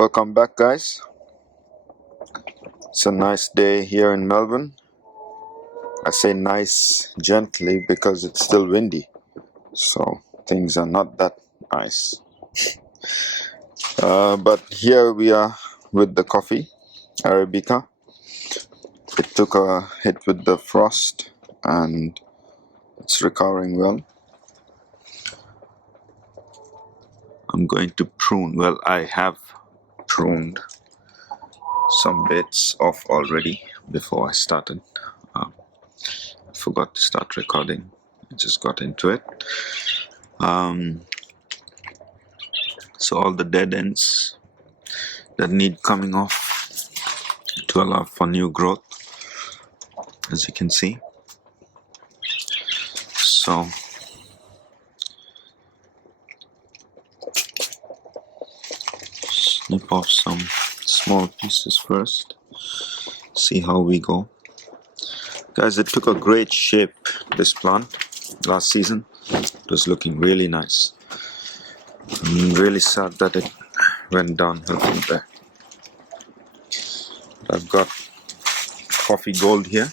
Welcome back, guys. It's a nice day here in Melbourne. I say nice gently because it's still windy, so things are not that nice. But here we are with the coffee, Arabica. It took a hit with the frost and it's recovering well. I'm going to prune. Well, I have pruned some bits off already before I started. I forgot to start recording. I just got into it. So all the dead ends that need coming off to allow for new growth, as you can see. So snip off some small pieces first, see how we go. Guys, it took a great shape, this plant, last season. It was looking really nice. I'm really sad that it went downhill from there. I've got coffee gold here.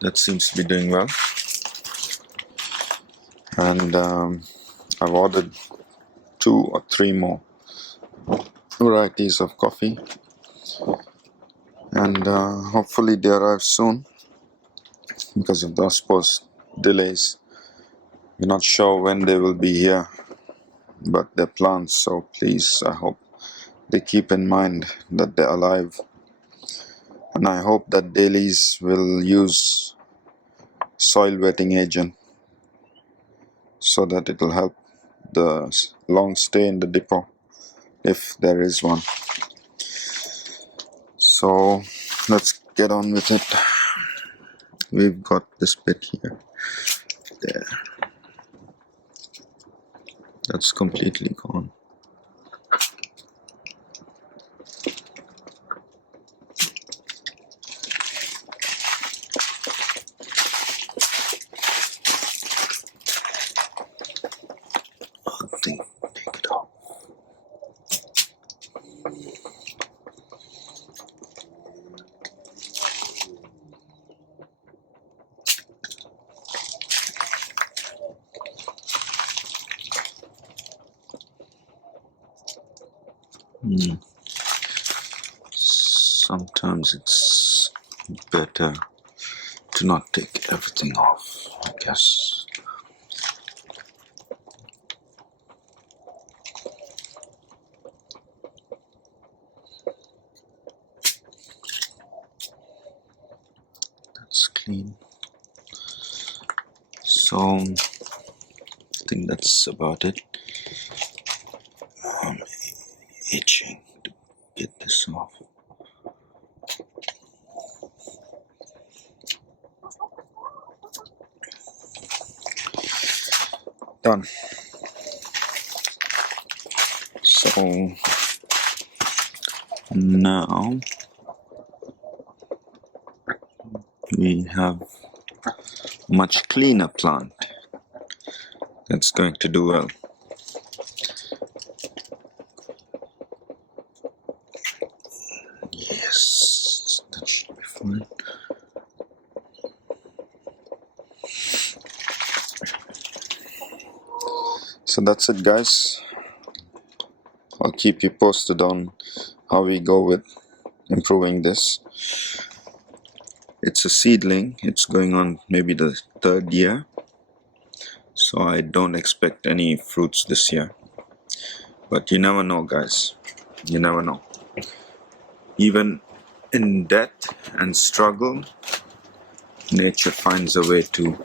That seems to be doing well. And I've ordered 2 or 3 more varieties of coffee. And hopefully they arrive soon. Because of those post delays, we're not sure when they will be here. But they're plants, so please, I hope they keep in mind that they're alive. And I hope that dailies will use soil wetting agent so that it will help the long stay in the depot, if there is one. So let's get on with it. We've got this bit here, there. That's completely gone. I think take it off. Sometimes it's better to not take everything off, I guess. That's clean. So I think that's about it. I'm itching to get this off. Done. So now we have much cleaner plant that's going to do well. Yes, that should be fine. So that's it, guys. I'll keep you posted on how we go with improving this. It's a seedling. It's going on maybe the 3rd year. So I don't expect any fruits this year. But you never know, guys. You never know. Even in death and struggle, nature finds a way to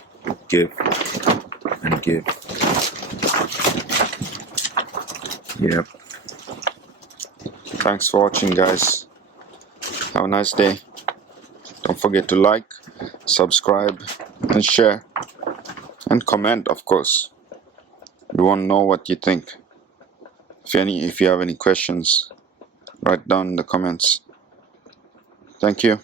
give and give. Yep. Thanks for watching, guys. Have a nice day. Don't forget to like, subscribe, and share. And comment, of course. We want to know what you think. If you have any questions, write down in the comments. Thank you.